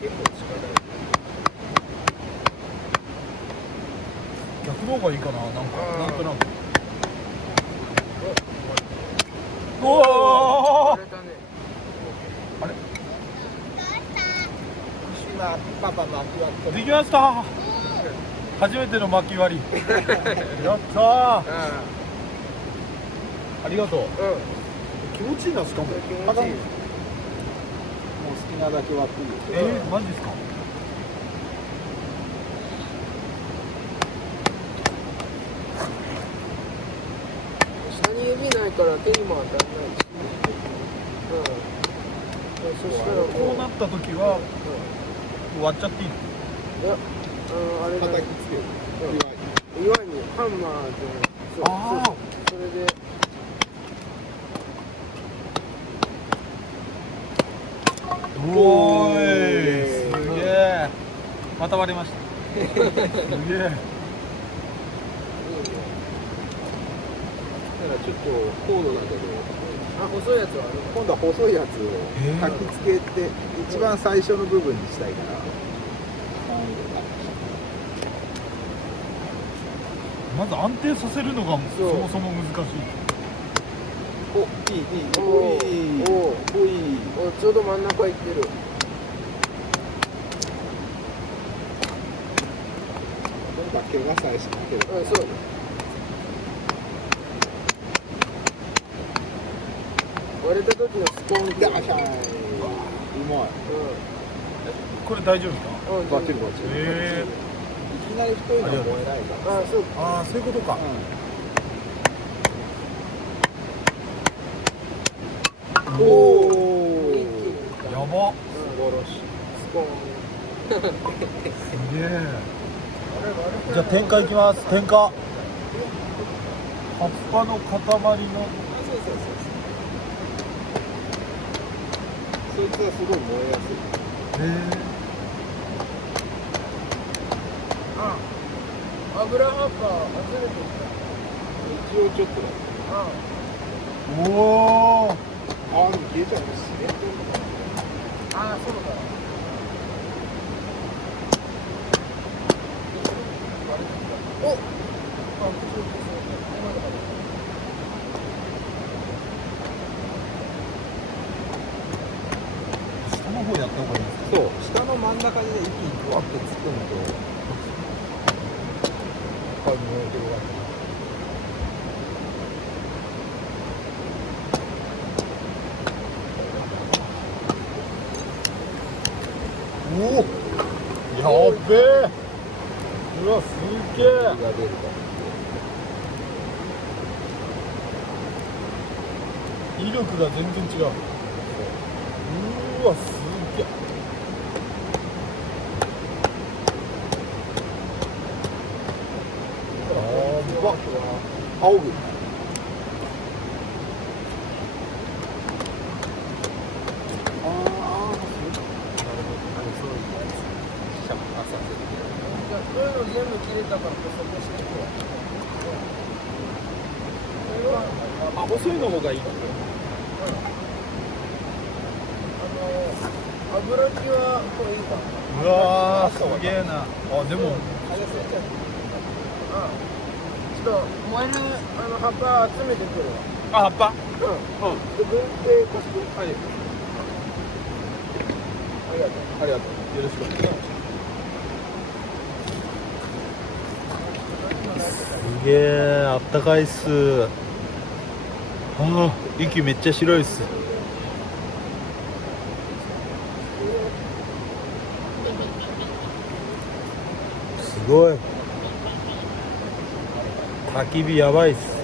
結構力入る。逆の方がいいかな、なんとなく。うわ割れたね。あれ福島パパ巻き割ってできました。初めての巻き割り。やったー。ありがとう。気持ちいいな、しかも。気持ちいい。もう好きなだけ割っていいよ。マジですか。下に指ないから手にも当たらないし。そしたらこうなった時は割っちゃっていいの？いや、あれだ叩きつける。岩にハンマーで、そうそれでおーい、すげえ。また割れました。すげえ。いいね。だからちょっと高度だけど、細いやつはある。今度は細いやつを焚きつけて一番最初の部分にしたいから。まず安定させるのがそもそも難しい。お、いいいいちょうど真ん中行ってる。なんか怪我さえしなければ。そう。割れた時のスポンって。ダシャーン。うまい。これ大丈夫ですか？バッチリバッチリ。いきなり太いのは燃えないから。そう。ああ、そういうことか。おお。やば。素晴らしい。スポン。すげえ。じゃあ点火いきます。点火。葉っぱの塊の。そいつはすごい燃えやすい。油葉っぱ集めてき一応ちょっとだ。おお。あ、でも消えちゃうのすげえ。そうだ。下の方やった方がいいですか？そう、下の真ん中にね、一気にグワッて突っ込むと、いっぱい燃えてるわけ。おお、やっべえ。うわ、すげえ。が出るか威力が全然違う。うわ、すげえ。仰ぐ。そういうの全部切れたからそこしてくわ。細いの方がいい。油木はこれいいか。うわー、すげえな。あ、でも。ちょっと燃える葉っぱ集めてくるわ。あ、葉っぱ。で軍手貸して。はい。ありがとう。ありがとう。よろしくお願いします。すげえ、あったかいっす。ああ、息めっちゃ白いっす。すごい。焚き火やばいっす。